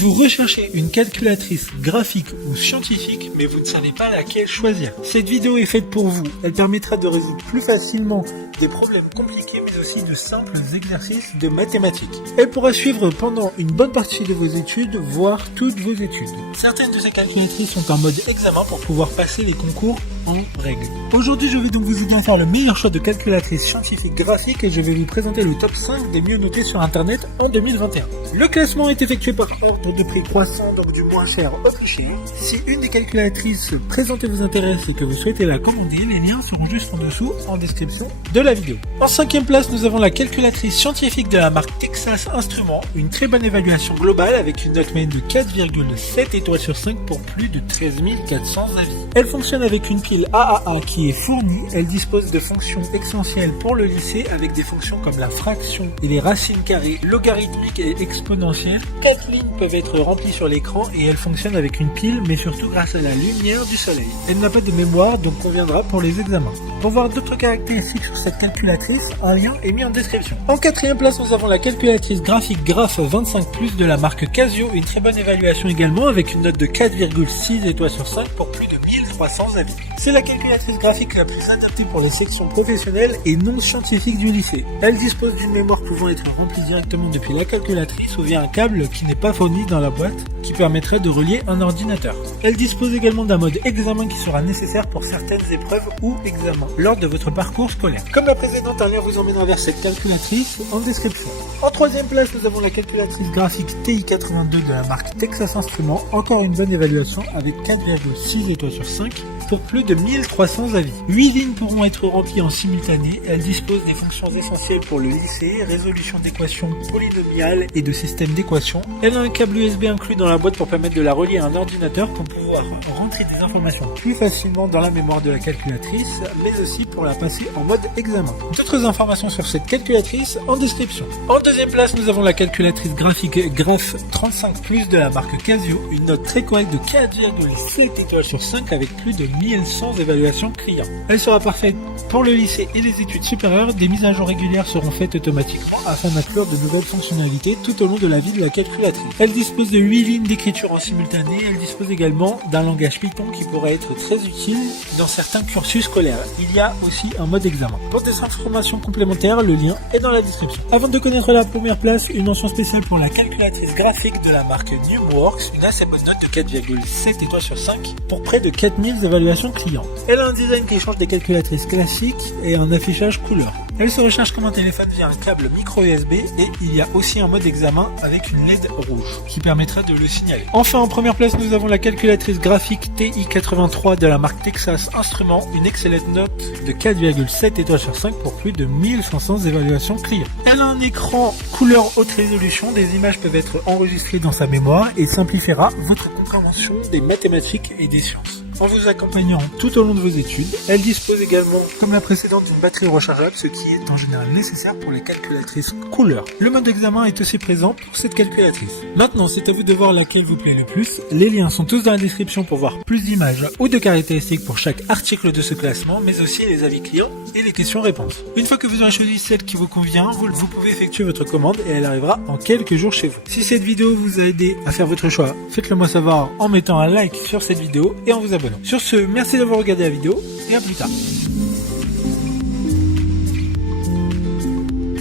Vous recherchez une calculatrice graphique ou scientifique, mais vous ne savez pas laquelle choisir. Cette vidéo est faite pour vous. Elle permettra de résoudre plus facilement des problèmes compliqués, mais aussi de simples exercices de mathématiques. Elle pourra suivre pendant une bonne partie de vos études, voire toutes vos études. Certaines de ces calculatrices sont en mode examen pour pouvoir passer les concours en règle. Aujourd'hui, je vais donc vous aider à faire le meilleur choix de calculatrice scientifique graphique et je vais vous présenter le top 5 des mieux notés sur internet en 2021. Le classement est effectué par ordre de prix croissant, donc du moins cher au plus cher. Si une des calculatrices présentées vous intéresse et que vous souhaitez la commander, les liens seront juste en dessous en description de la vidéo. En 5e place, nous avons la calculatrice scientifique de la marque Texas Instruments, une très bonne évaluation globale avec une note moyenne de 4,7 étoiles sur 5 pour plus de 13 400 avis. Elle fonctionne avec une pile AAA qui est fournie. Elle dispose de fonctions essentielles pour le lycée avec des fonctions comme la fraction et les racines carrées, logarithmiques et exponentielles. 4 lignes peuvent être remplies sur l'écran et elle fonctionne avec une pile mais surtout grâce à la lumière du soleil. Elle n'a pas de mémoire donc conviendra pour les examens. Pour voir d'autres caractéristiques sur cette calculatrice, un lien est mis en description. En 4e place, nous avons la calculatrice graphique Graph 25+ de la marque Casio, une très bonne évaluation également avec une note de 4,6 étoiles sur 5 pour plus de 1300 avis. C'est la calculatrice graphique la plus adaptée pour les sections professionnelles et non scientifiques du lycée. Elle dispose d'une mémoire pouvant être remplie directement depuis la calculatrice ou via un câble qui n'est pas fourni dans la boîte qui permettrait de relier un ordinateur. Elle dispose également d'un mode examen qui sera nécessaire pour certaines épreuves ou examens lors de votre parcours scolaire. Comme la précédente, un lien vous emmènera vers cette calculatrice en description. En 3e place, nous avons la calculatrice graphique TI82 de la marque Texas Instruments, encore une bonne évaluation avec 4,6 étoiles sur 5 pour plus de 1300 avis. 8 lignes pourront être remplies en simultané. Elle dispose des fonctions essentielles pour le lycée, résolution d'équations polynomiales et de systèmes d'équations. Elle a un câble USB inclus dans la boîte pour permettre de la relier à un ordinateur pour pouvoir rentrer des informations plus facilement dans la mémoire de la calculatrice, mais aussi pour la passer en mode examen. D'autres informations sur cette calculatrice en description. En 2e place, nous avons la calculatrice graphique Graph 35+ de la marque Casio, une note très correcte de 4,7 étoiles sur 5 avec plus de 1100 évaluations clients. Elle sera parfaite pour le lycée et les études supérieures. Des mises à jour régulières seront faites automatiquement afin d'inclure de nouvelles fonctionnalités tout au long de la vie de la calculatrice. Elle dispose de 8 lignes d'écriture en simultané. Elle dispose également d'un langage Python qui pourrait être très utile dans certains cursus scolaires. Il y a aussi un mode examen. Pour des informations complémentaires, le lien est dans la description. Avant de connaître la première place, une mention spéciale pour la calculatrice graphique de la marque Numworks, une assez bonne note de 4,7 étoiles sur 5 pour près de 4000 évaluations clients. Elle a un design qui change des calculatrices classiques et un affichage couleur. Elle se recharge comme un téléphone via un câble micro USB et il y a aussi un mode examen avec une LED rouge qui permettra de le signaler. Enfin, en première place, nous avons la calculatrice graphique TI83 de la marque Texas Instruments, une excellente note de 4,7 étoiles sur 5 pour plus de 1500 évaluations clients. Elle a un écran couleur haute résolution, des images peuvent être enregistrées dans sa mémoire et simplifiera votre compréhension des mathématiques et des sciences en vous accompagnant tout au long de vos études. Elle dispose également, comme la précédente, d'une batterie rechargeable, ce qui est en général nécessaire pour les calculatrices couleur. Le mode examen est aussi présent pour cette calculatrice. Maintenant, c'est à vous de voir laquelle vous plaît le plus. Les liens sont tous dans la description pour voir plus d'images ou de caractéristiques pour chaque article de ce classement, mais aussi les avis clients et les questions-réponses. Une fois que vous aurez choisi celle qui vous convient, vous pouvez effectuer votre commande et elle arrivera en quelques jours chez vous. Si cette vidéo vous a aidé à faire votre choix, faites-le moi savoir en mettant un like sur cette vidéo et en vous abonnant. Sur ce, merci d'avoir regardé la vidéo et à plus tard.